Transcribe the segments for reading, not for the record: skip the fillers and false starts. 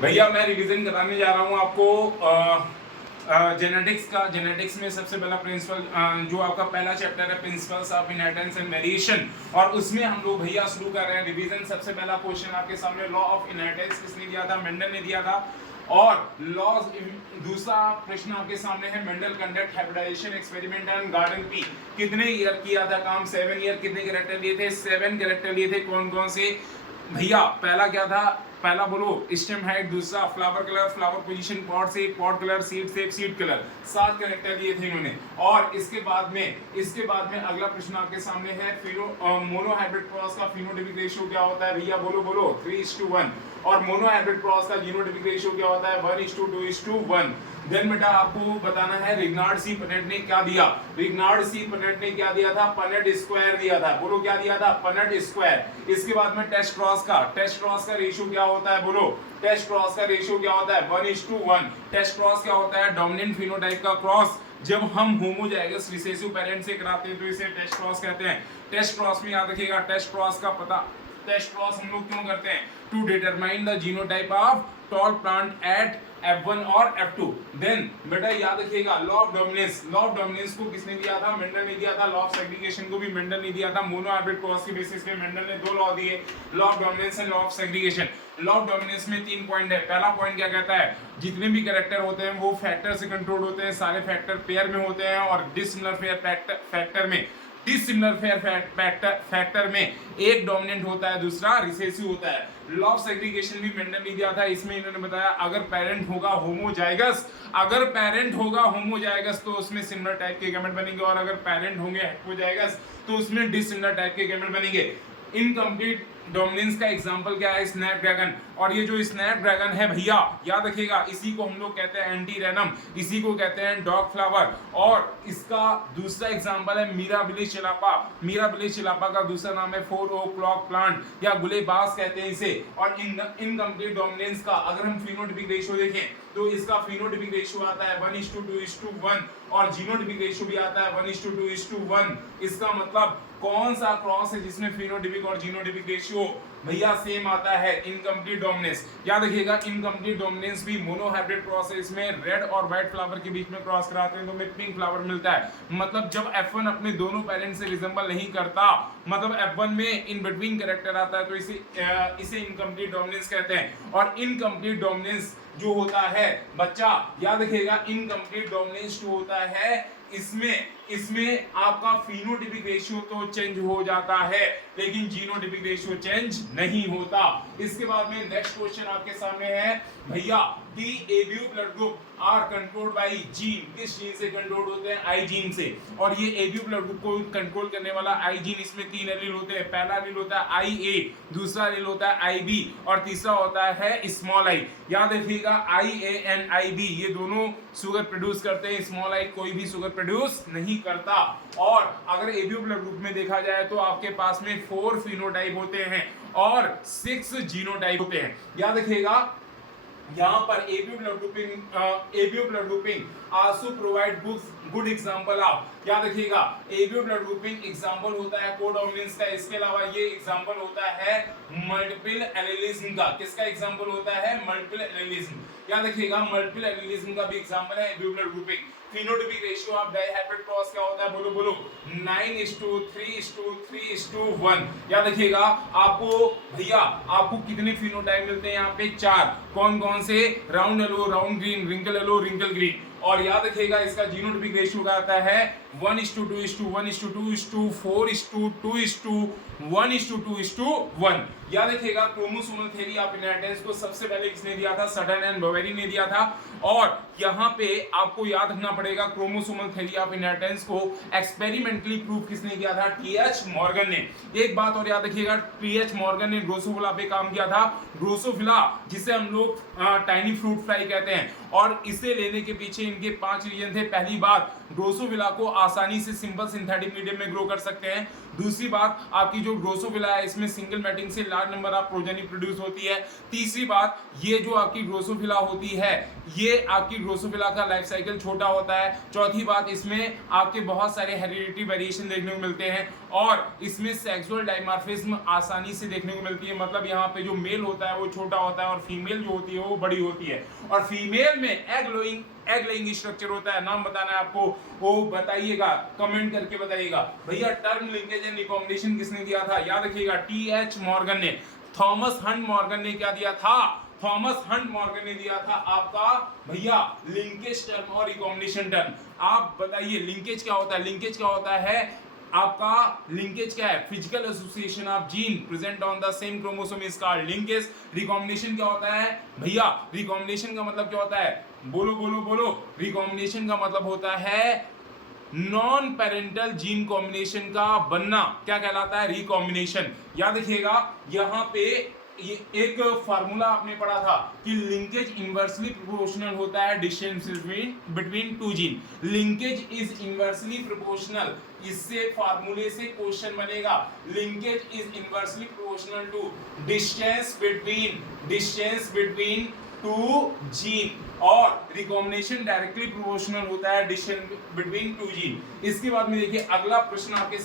भैया मैं रिवीजन कराने जा रहा हूँ आपको जेनेटिक्स का। जेनेटिक्स में सबसे पहला प्रिंसिपल जो आपका पहला चैप्टर है principles of inheritance and variation, और उसमें हम लोग भैया शुरू कर रहे हैं रिवीजन। सबसे पहला क्वेश्चन आपके सामने लॉ ऑफ इनहेरिटेंस किसने दिया था? मेंडल ने दिया था। और लॉज दूसरा प्रश्न आपके सामने है Mendel conduct hybridization experiment and garden pea. कितने ईयर किया था काम? 7 ईयर। कितने कैरेक्टर लिए थे? 7 कैरेक्टर लिए थे। कौन कौन से भैया? पहला क्या था? पहला बोलो स्टेम हाइट, दूसरा flower colour, flower position, pot shape, pot colour, seed shape, seed colour. 7 character दिए थे इन्होंने। और इसके बाद में अगला प्रश्न आपके सामने है मोनो हाइब्रिड क्रॉस का फिनोटाइपिक रेशियो क्या होता है? भैया बोलो बोलो 3:1। और मोनो हाइब्रिड क्रॉस का जीनोटाइपिक रेशियो क्या होता है? 1:2:1। देन बेटा आपको बताना है रिग्नार्ड सी पनेट ने क्या दिया? रिग्नार्ड सी पनेट ने क्या दिया था? पनेट स्क्वायर दिया था। बोलो क्या दिया था? Punnett square. इसके बाद में टेस्ट क्रॉस का रेशियो क्या होता है? बोलो टेस्ट क्रॉस का रेशियो क्या होता है? 1:1। टेस्ट क्रॉस क्या होता है? डोमिनेंट फिनोटाइप का क्रॉस जब हम होमोजाइगस रिसेसिव पेरेंट से कराते हैं तो इसे टेस्ट क्रॉस कहते हैं। टेस्ट क्रॉस में याद रखिएगा, टेस्ट क्रॉस का पता, टेस्ट क्रॉस हम लोग क्यों करते हैं? To determine the genotype of tall plant at F1 और F2। देन बेटा याद रखिएगा law of dominance. Law of dominance को किसने दिया था? मेंडल ने दिया था। लॉ ऑफ सेग्रीगेशन को भी मेंडल ने दिया था। मोनो हाइब्रिड क्रॉस के बेसिस पे मेंडल ने 2 लॉ दिए, law of dominance and law of segregation. Law of dominance में 3 पॉइंट है। पहला पॉइंट क्या कहता है? जितने भी कैरेक्टर होते हैं वो फैक्टर से कंट्रोल होते हैं, सारे फैक्टर पेयर में होते हैं, और डिसिमिलर फैक्टर में एक डोमिनेंट होता है, दूसरा रिसेसिव होता है। लॉ ऑफ सेग्रीगेशन भी मेंडल ने दिया था। इसमें इन्होंने बताया अगर पेरेंट होगा होमोजाइगस तो उसमें सिमिलर टाइप के गैमेट बनेंगे, और अगर पेरेंट होंगे हेटेरोजाइगस तो उसमें डिसिमिलर टाइप के गैमेट बनेंगे। इनकम्प्लीट डोमिनेंस का एग्जांपल क्या है? स्नैपड्रैगन। और ये जो स्नैपड्रैगन है भैया याद रखिएगा, इसी को हम लोग कहते हैं एंटीरेनम, इसी को कहते हैं डॉग फ्लावर। और इसका दूसरा एग्जांपल है मीराबिलिस चिलापा। मीराबिलिस चिलापा का दूसरा नाम है 4 o'clock प्लांट या गुलेबास कहते हैं इसे। और इनकम्प्लीट डोमिनेंस का अगर हम फिनोटाइपिक रेशियो देखें तो इसका फिनोटाइपिक रेशियो आता है 1:2:1, और जीनोटाइपिक रेशियो भी आता है 1:2:1। इसका मतलब कौन सा क्रॉस है जिसमें फिनोटाइपिक और जीनोटाइपिक रेशियो भैया सेम आता है? Incomplete dominance. याद रखिएगा इनकम्प्लीट डोमिनेंस भी मोनो हाइब्रिड क्रॉस है। इसमें रेड और व्हाइट फ्लावर के बीच में क्रॉस कराते हैं तो हमें पिंक फ्लावर मिलता है। मतलब जब F1 अपने दोनों पेरेंट से रिजेंबल नहीं करता, मतलब F1 में इन बिटवीन कैरेक्टर आता है, तो इसे इनकम्प्लीट डोमिनेंस कहते हैं। और इनकम्प्लीट डोमिनेंस जो होता है बच्चा याद रखिएगा, इनकम्प्लीट डोमिनेंस जो होता है इसमें आपका फिनोटाइपिक रेशियो तो चेंज हो जाता है लेकिन जीनोटाइपिक रेशियो चेंज नहीं होता। इसके बाद में नेक्स्ट क्वेश्चन आपके सामने है भैया कि ABO blood group are controlled by gene. किस जीन से कंट्रोल होते हैं? आई जीन से। और ये एबीयू ब्लड ग्रुप को कंट्रोल करने वाला आई जीन, इसमें 3 एलील होते हैं। पहला एलील होता है IA, दूसरा एलील होता है IB, और तीसरा होता है स्मॉल आई। याद रखिएगा IA एंड IB ये दोनों शुगर प्रोड्यूस करते हैं, स्मॉल आई कोई भी शुगर प्रोड्यूस नहीं करता। और अगर एबीयू ब्लड ग्रुप में देखा जाए तो आपके पास में 4 फिनोटाइप होते हैं और 6 जीनोटाइप होते हैं। याद रखिएगा यहाँ पर ABU blood grouping also provide good example of. याद रखिएगा एबीयू ब्लड ग्रुपिंग एग्जांपल होता है कोडोमिनेंस का। इसके अलावा ये एग्जांपल होता है मल्टीपल एलिलिज्म का। किसका एग्जांपल होता है? Multiple allelism. याद रखिएगा मल्टीपल एलिलिज्म का भी एग्जांपल है ABU blood grouping. Phenotypic ratio of dihybrid cross क्या होता है? बोलो बोलो 9:3:3:1। याद रखिएगा आपको कितने फिनोटाइप मिलते हैं? यहाँ पे 4। कौन कौन से? Round yellow, round green, wrinkle yellow, wrinkle green. और याद रखिएगा इसका जीनोटाइपिक रेशियो क्या आता है? 1:2:1:2:4:2:1:2:1। याद रखिएगा क्रोमोसोमल थ्योरी ऑफ इनहेरिटेंस को सबसे पहले किसने दिया था? सटन एंड बोवेरी ने दिया था। और यहाँ पे आपको याद रखना पड़ेगा क्रोमोसोमल थ्योरी ऑफ इनहेरिटेंस को एक्सपेरिमेंटली प्रूव किसने किया था? TH मॉर्गन ने। एक बात और याद रखिएगा, TH मॉर्गन ने ड्रोसोफिला पे काम किया था। ड्रोसोफिला जिसे हम लोग टाइनी फ्रूट फ्लाई कहते हैं, और इसे लेने के पीछे इनके 5 रीजन थे। पहली बात, ड्रोसोफिला को आसानी से सिंपल सिंथेटिक मीडियम में ग्रो कर सकते हैं। दूसरी बात, आपकी जो ड्रोसोफिला है इसमें सिंगल मैटिंग से large number of progeny produce होती है। तीसरी बात, ये जो आपकी ड्रोसोफिला होती है ये आपकी ड्रोसोफिला का लाइफ साइकिल छोटा होता है। चौथी बात, इसमें आपके बहुत सारे हेरिडिटी वेरिएशन देखने को मिलते हैं और इसमें सेक्सुअल डायमॉर्फिज्म आसानी से देखने को मिलती है। मतलब यहाँ पे जो मेल होता है वो छोटा होता है और फीमेल जो होती है वो बड़ी होती है। और फीमेल में एग लेइंग स्ट्रक्चर होता है। नाम बताना है आपको, वो बताइएगा, कमेंट करके बताइएगा। भैया टर्म लिंकेज एंड रिकॉम्बिनेशन किसने दिया था? याद रखिएगा, टी.एच. मॉर्गन ने। थॉमस हंट मॉर्गन ने क्या दिया था? थॉमस हंट मॉर्गन ने दिया था आपका भैया लिंकेज टर्म और रिकॉम्बिनेशन टर्म। आप बताइए लिंकेज क्या होता है? लिंकेज क्या होता है आपका? लिंकेज क्या है? Physical association of gene present on the same chromosome is called linkage. Recombination क्या होता है भैया? रिकॉम्बिनेशन का मतलब क्या होता है? बोलो बोलो बोलो। रिकॉम्बिनेशन का मतलब होता है नॉन पेरेंटल जीन कॉम्बिनेशन का बनना। क्या कहलाता है? रिकॉम्बिनेशन। याद रखिएगा, यहाँ पे ये एक फार्मूला आपने पढ़ा था कि लिंकेज इनवर्सली प्रोपोर्शनल होता है distance between two gene. Linkage is inversely proportional, इससे फार्मूले से क्वेश्चन बनेगा। Linkage is inversely proportional to distance between two gene और रिकॉम्बिनेशन डायरेक्टली प्रोपोर्शनल होता है डिस्टेंस बिटवीन टू जीन। इसके बाद में देखिए अगला प्रश्न आपके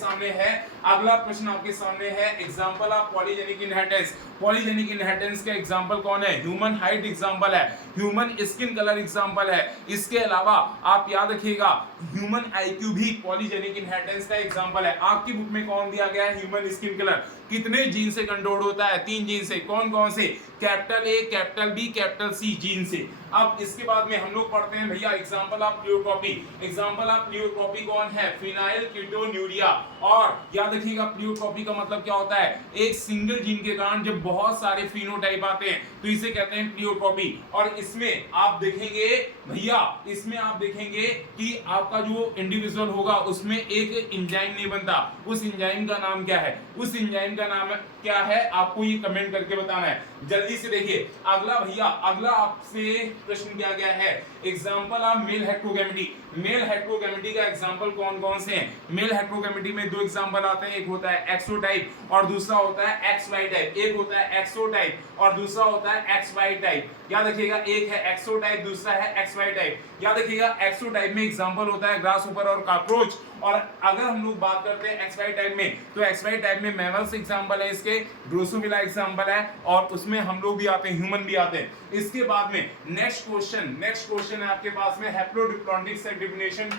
सामने है example of polygenic inheritance. Polygenic inheritance का एग्जांपल कौन है? ह्यूमन हाइट एग्जांपल है, ह्यूमन स्किन कलर एग्जांपल है। इसके अलावा आप याद रखिएगा ह्यूमन आईक्यू भी पॉलीजेनिक इनहेरिटेंस का एग्जांपल है। आपकी बुक में कौन दिया गया है? ह्यूमन स्किन कलर कितने जीन से कंट्रोल होता है? 3 जीन से। कौन कौन से? Capital A, capital B, capital C gene से। अब इसके बाद में हम लोग पढ़ते हैं भैया example of pleiotropy. Example of pleiotropy कौन है? Phenyl ketonuria. और याद रखिएगा प्लियोट्रॉपी का मतलब क्या होता है? एक सिंगल जीन के कारण जब बहुत सारे फिनोटाइप आते हैं तो इसे कहते हैं प्लियोट्रॉपी। और इसमें आप देखेंगे भैया, इसमें आप देखेंगे कि आपका जो इंडिविजुअल होगा उसमें एक एंजाइम नहीं बनता। उस एंजाइम का नाम क्या है? उस एंजाइम का नाम क्या है? आपको ये कमेंट करके बताना है। जल्दी से देखिए अगला भैया, अगला आपसे प्रश्न किया गया है एग्जांपल ऑफ मेल हेट्रोगैमेटी। मेल हेट्रोगैमेटी का एग्जांपल कौन कौन से हैं? मेल हेट्रोगैमेटी में 2 एग्जांपल आते हैं, एक होता है एक्सोटाइप और दूसरा होता है एक्सवाई टाइप। एक होता है एक्सोटाइप और दूसरा होता है एक्सवाई टाइप। याद रखिएगा, एक है एक्सोटाइप, दूसरा है एक्सवाई टाइप। याद रखिएगा एक्सोटाइप में एग्जांपल होता है ग्रासहोपर और कॉकरोच। और अगर हम लोग बात करते हैं एक्सवाई टाइप में, तो एक्सवाई टाइप में मैमल्स एग्जांपल है इसके, ड्रोसोफिला एग्जांपल है और उसमें हम लोग भी आते हैं, ह्यूमन भी आते हैं। इसके बाद में नेक्स्ट क्वेश्चन है आपके पास में हैप्लोडिप्लॉइडिक सेक्स डिटर्मिनेशन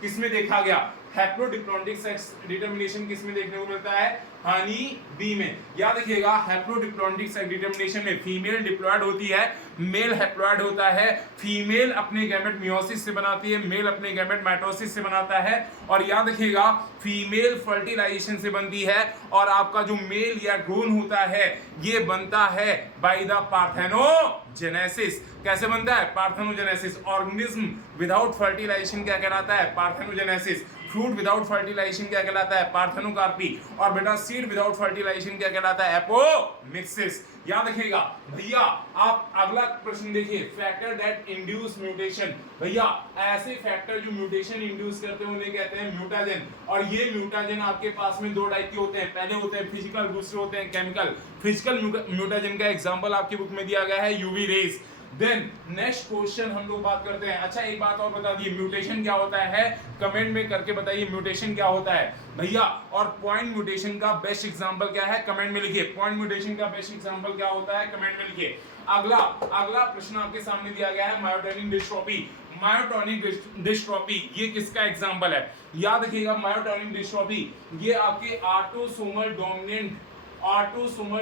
किसमें देखा गया? हैप्लोडिप्लॉइडिक सेक्स डिटर्मिनेशन किसमें देखने को मिलता है? हनी बी में। याद रखिएगा हैप्लोडिप्लॉइडिक सेक्स डिटर्मिनेशन में फीमेल डिप्लॉयड होती है, मेल हैप्लॉयड होता है। फीमेल अपने गैमेट मियोसिस से बनाती है, मेल अपने गैमेट माइटोसिस से बनाता है। और याद रखिएगा फीमेल फर्टिलाइजेशन से बनती है और आपका जो मेल या ड्रोन होता है ये बनता है बाय द पार्थेनोजेनेसिस। कैसे बनता है? पार्थेनोजेनेसिस। ऑर्गेनिज्म विदाउट फर्टिलाइजेशन क्या कहलाता है? पार्थेनोजेनेसिस। फ्रूट विदाउट फर्टिलाइजेशन क्या कहलाता है? पार्थेनोकार्पी। और बेटा सीड विदाउट फर्टिलाइजेशन क्या कहलाता है? एपोमिक्सिस। याद रखिएगा भैया। आप अगला प्रश्न देखिए, फैक्टर दैट इंड्यूस म्यूटेशन। भैया ऐसे फैक्टर जो म्यूटेशन इंड्यूस करते हैं उन्हें कहते हैं म्यूटाजेन। और ये म्यूटाजेन आपके पास में 2 टाइप के होते हैं, पहले होते हैं फिजिकल, दूसरे होते हैं केमिकल। फिजिकल म्यूटाजेन का एग्जांपल आपकी बुक में दिया गया है UV rays. Then next question हम लोग बात करते हैं। अच्छा एक बात और बता दिए, म्यूटेशन क्या होता है? कमेंट में करके बताइए म्यूटेशन क्या होता है भैया। और पॉइंट म्यूटेशन का बेस्ट एग्जांपल क्या है? कमेंट में लिखिए। पॉइंट म्यूटेशन का बेस्ट एग्जांपल क्या होता है? कमेंट में लिखिए। अगला प्रश्न आपके सामने दिया गया है मायोटोनिक डिस्ट्रोफी। मायोटोनिक डिस्ट्रोफी ये किसका एग्जांपल है? याद रखिएगा मायोटोनिक डिस्ट्रोफी ये आपके ऑटोसोमल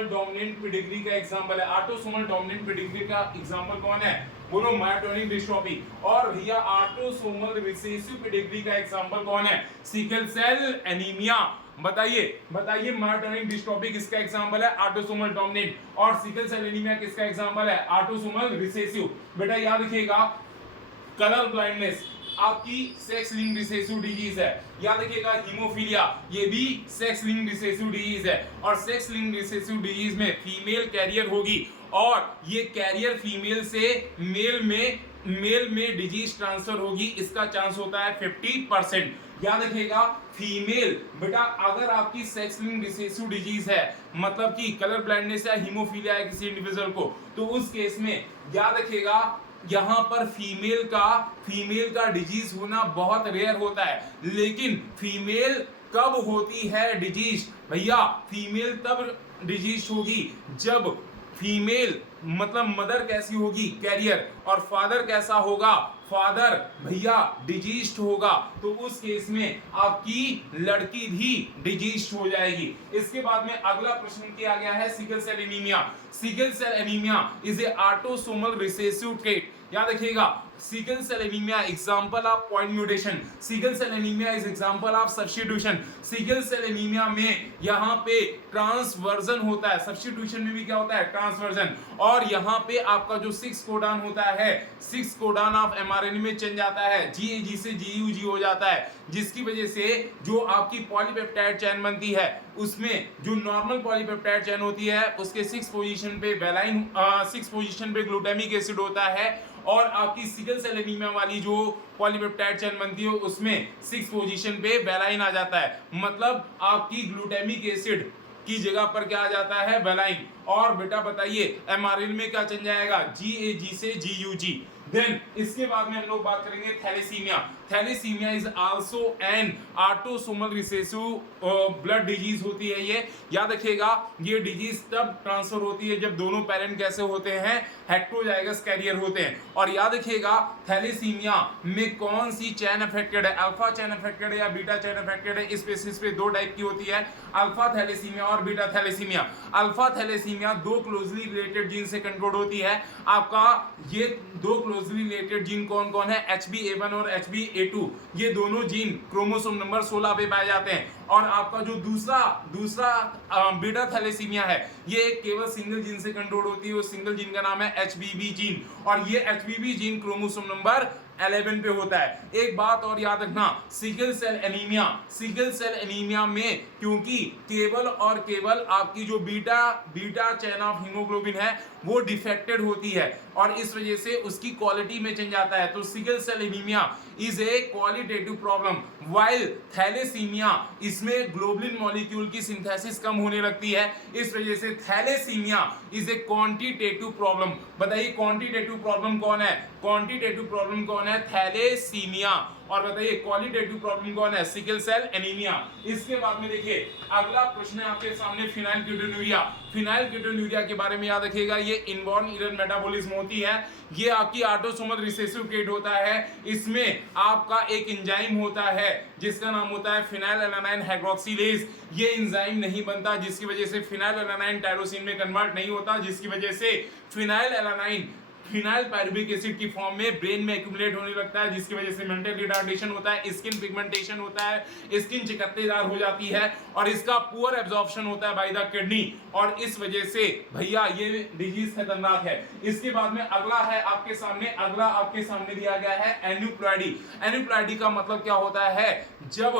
डोमिनेंट पेडिग्री का एग्जांपल है। ऑटोसोमल डोमिनेंट पेडिग्री का एग्जांपल कौन है? बोलो मायोटोनिक डिस्ट्रोफी। और भैया ऑटोसोमल रिसेसिव पेडिग्री का एग्जांपल कौन है? Sickle cell anaemia. बताइए मायोटोनिक डिस्ट्रोफी किसका एग्जांपल है? Autosomal dominant. और सिकल सेल एनीमिया किसका एग्जांपल है? Autosomal recessive. बेटा याद रखिएगा कलर ब्लाइंडनेस आपकी सेक्स लिंक्ड रिसेसिव डिजीज है। याद रखिएगा हीमोफीलिया ये भी सेक्स लिंक्ड रिसेसिव डिजीज है। और सेक्स लिंक्ड रिसेसिव डिजीज में फीमेल कैरियर होगी और ये कैरियर फीमेल से मेल में डिजीज ट्रांसफर होगी। इसका चांस होता है 50%। याद रखिएगा फीमेल बेटा अगर आपकी सेक्स लिंक्ड रिसेसिव डिजीज है, मतलब कि कलर ब्लाइंडनेस या हीमोफीलिया है किसी इंडिविजुअल को, तो उस केस में याद रखिएगा यहां पर फीमेल का डिजीज होना बहुत रेयर होता है। लेकिन फीमेल कब होती है डिजीज भैया, फीमेल तब डिजीज होगी जब फीमेल मतलब मदर कैसी होगी, कैरियर, और फादर कैसा होगा, फादर भैया डिजीज्ड होगा, तो उस केस में आपकी लड़की भी डिजीज्ड हो जाएगी। इसके बाद में अगला प्रश्न किया गया है sickle cell anaemia. Sickle cell anaemia is a autosomal recessive trait. याद रखिएगा sickle cell anaemia example of point mutation, sickle cell anaemia is example of substitution. Sickle cell anaemia में यहाँ पे ट्रांसवर्जन होता है, सब्स्टिट्यूशन में भी क्या होता है, ट्रांसवर्जन, और यहाँ पे आपका जो 6 कोडान होता है, 6 कोडान ऑफ एमआरएनए में चेंज आता है, जीएजी से जीयूजी हो जाता है, जिसकी वजह से जो आपकी पॉलीपेप्टाइड चेन बनती है उसमें जो नॉर्मल पॉलीपेप्टाइड चेन होती है उसके 6 पोजीशन पे वेलाइन 6 पोजीशन पे ग्लूटामिक एसिड होता है, और आपकी सिकल सेल एनीमिया वाली जो पॉलीपेप्टाइड चेन बनती है उसमें 6 पोजीशन पे वेलाइन आ जाता है, मतलब आपकी ग्लूटामिक एसिड की जगह पर क्या आ जाता है, वेलाइन। और बेटा बताइए एमआरएनए में क्या चेंज आएगा, जीएजी से जीयूजी। देन इसके बाद में हम लोग बात करेंगे thalassaemia. Thalassaemia is also an autosomal recessive blood disease होती है ये। याद रखिएगा ये डिजीज तब ट्रांसफर होती है जब दोनों पेरेंट कैसे होते हैं, हेटेरोजाइगस कैरियर होते हैं। और याद रखिएगा थैलेसीमिया में कौन सी चेन अफेक्टेड है, अल्फा चेन अफेक्टेड है या बीटा चेन अफेक्टेड है। इस बेसिस पे दो टाइप की होती है, अल्फा थैलेसीमिया और बीटा थैलेसीमिया। अल्फा थैलेसीमिया दो क्लोजली रिलेटेड जीन से कंट्रोल होती है। आपका ये दो क्लोजली रिलेटेड जीन कौन कौन है, HbA1 और HbA2, ये दोनों जीन क्रोमोसोम नंबर 16 पे पाए जाते हैं। और आपका जो दूसरा बीटा थैलेसीमिया है ये केवल सिंगल जीन से कंट्रोल होती है, उस सिंगल जीन का नाम है HBB जीन, और ये HBB जीन क्रोमोसोम नंबर 11 पे होता है। एक बात और याद रखना, सिकल सेल एनीमिया में क्योंकि केवल और केवल आपकी जो बीटा चेन ऑफ हीमोग्लोबिन है वो डिफेक्टेड होती है और इस वजह से उसकी क्वालिटी में चेंज आता है। तो sickle cell anaemia is a qualitative problem, while thalassaemia इसमें ग्लोबुलिन मॉलिक्यूल की सिंथेसिस कम होने लगती है, इस वजह से thalassaemia is a quantitative problem. बताइए क्वांटिटेटिव प्रॉब्लम कौन है, क्वांटिटेटिव प्रॉब्लम कौन है, थैलेसीमिया। और बताइए क्वालिटेटिव प्रॉब्लम कौन है, सिकल सेल एनीमिया। इसके बाद में देखिए अगला प्रश्न है आपके सामने फिनाइलकीटोन्यूरिया। फिनाइलकीटोन्यूरिया के बारे में याद रखिएगा ये इनबॉर्न एरर मेटाबॉलिज्म होती है, ये आपकी ऑटोसोमल रिसेसिव ट्रेट होता है। इसमें आपका एक एंजाइम होता है जिसका नाम होता है फिनाइलएलानाइन हाइड्रोक्सिलेज। ये एंजाइम नहीं बनता जिसकी वजह से फिनाइलएलानाइन टायरोसिन में कन्वर्ट नहीं होता, जिसकी वजह से फिनाइलएलानाइन फिनाइल पायरुविक एसिड की फॉर्म में ब्रेन में एक्यूमुलेट होने लगता है, जिसकी वजह से मेंटल रिटार्डेशन होता है, स्किन पिगमेंटेशन होता है, स्किन चिकत्तेदार हो जाती है और इसका पुअर एब्जॉर्प्शन होता है बाय द किडनी, और इस वजह से भैया ये डिजीज खतरनाक है। इसके बाद में अगला आपके सामने दिया गया है एन्यूप्लॉइडी। एन्यूप्लॉइडी का मतलब क्या होता है, जब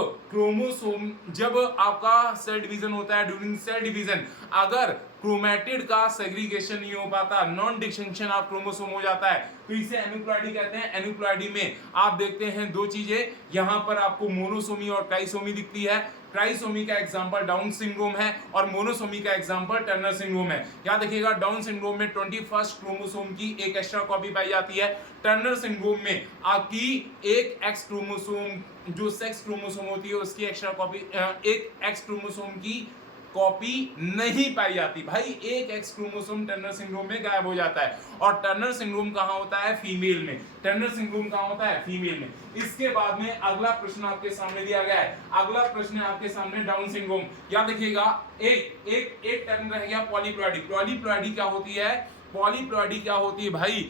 आपका सेल डिवीजन होता है, ड्यूरिंग सेल डिवीजन अगर क्रोमैटिड का सेग्रीगेशन नहीं हो पाता, नॉन डिस्टिंक्शन ऑफ क्रोमोसोम हो जाता है, तो इसे एन्यूप्लॉइडी कहते हैं। एन्यूप्लॉइडी में आप देखते हैं दो चीजें, यहां पर आपको मोनोसोमी और ट्राइसोमी दिखती है। ट्राइसोमी का एग्जांपल डाउन सिंड्रोम है और मोनोसोमी का एग्जांपल टर्नर सिंड्रोम है। याद रखिएगा डाउन सिंड्रोम में 21 क्रोमोसोम की एक एक्स्ट्रा कॉपी पाई जाती है, टर्नर सिंड्रोम में आपकी एक एक्स क्रोमोसोम जो सेक्स क्रोमोसोम होती है उसकी एक्स्ट्रा कॉपी एक एक्स क्रोमोसोम की कॉपी नहीं पाई जाती। भाई एक एक्स क्रोमोसोम टर्नर सिंड्रोम में गायब हो जाता है, और टर्नर सिंड्रोम कहां होता है, फीमेल में। टर्नर सिंड्रोम कहां होता है, फीमेल में। इसके बाद में अगला प्रश्न आपके सामने दिया गया है, अगला प्रश्न है आपके सामने डाउन सिंड्रोम। याद रखिएगा एक टर्म रह गया पॉलीप्लॉइडी। पॉलीप्लॉइडी क्या होती है, पॉलीप्लॉइडी क्या होती है भाई,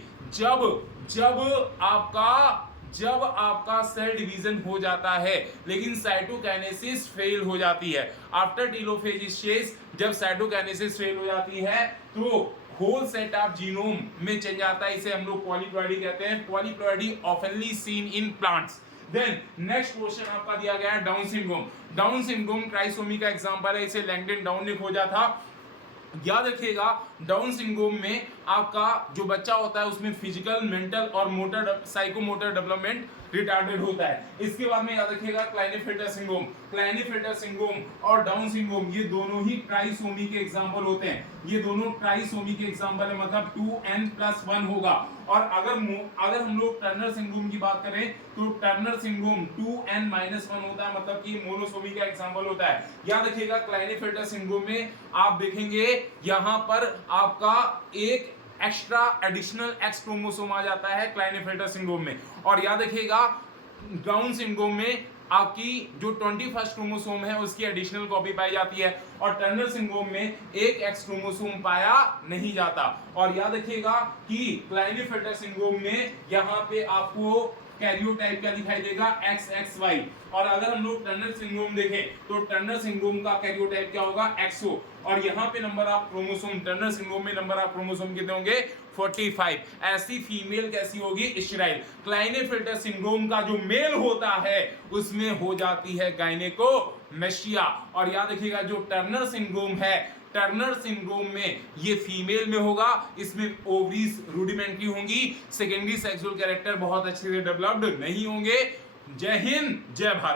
जब आपका सेल डिवीजन हो जाता है लेकिन साइटोकाइनेसिस फेल हो जाती है। आफ्टर टेलोफेज स्टेज जब साइटोकाइनेसिस फेल हो जाती है तो होल सेट ऑफ जीनोम में चेंज आता है, इसे हम लोग पॉलीप्लॉइडी कहते हैं। पॉलीप्लॉइडी ऑफनली seen in plants. Then next question आपका दिया गया है Down syndrome. Down syndrome trisomy का एग्जांपल है, इसे लैंगडन डाउन ने खोजा था। याद रखिएगा डाउन सिंड्रोम में आपका जो बच्चा होता है उसमें फिजिकल, मेंटल और मोटर, साइकोमोटर डेवलपमेंट रिटार्डेड होता है। इसके बाद में याद रखिएगा क्लाइनेफेल्टर सिंड्रोम। क्लाइनेफेल्टर सिंड्रोम और डाउन सिंड्रोम ये दोनों ही ट्राइसोमी के एग्जांपल होते हैं। ये दोनों ट्राइसोमी के एग्जांपल है, मतलब 2n+1 होगा। और अगर हम लोग टर्नर सिंड्रोम की बात करें तो टर्नर सिंड्रोम 2n-1 होता है, मतलब कि मोनोसोमी का एग्जांपल होता है। याद रखिएगा क्लाइनेफेल्टर सिंड्रोम में आप देखेंगे यहां पर आपका एक एक्स्ट्रा एडिशनल एक्स क्रोमोसोम आ जाता है क्लाइनेफेल्टर सिंड्रोम में। और याद रखिएगा डाउन सिंड्रोम में आपकी जो 21st क्रोमोसोम है उसकी एडिशनल कॉपी पाई जाती है, और टर्नर सिंड्रोम में एक एक्स क्रोमोसोम पाया नहीं जाता। और याद रखिएगा कि क्लाइनेफेल्टर सिंड्रोम में यहां पे आपको कैरियोटाइप क्या दिखाई देगा, XXY। और अगर हम लोग टर्नर सिंड्रोम देखें तो टर्नर सिंड्रोम का कैरियोटाइप क्या होगा, XO। और यहाँ पे number of chromosome, Turner syndrome में नंबर ऑफ क्रोमोसोम कितने होंगे, 45। ऐसी फीमेल कैसी होगी, स्टेराइल। क्लाइनेफेल्टर सिंड्रोम का जो मेल होता है उसमें हो जाती है गायनेकोमेस्टिया। और याद रखिएगा जो टर्नर सिंड्रोम है, टर्नर सिंड्रोम में ये फीमेल में होगा, इसमें ओवरीज रूडिमेंट्री होंगी, सेकेंडरी सेक्सुअल कैरेक्टर बहुत अच्छे से डेवलप्ड नहीं होंगे। जय हिंद, जय भारत।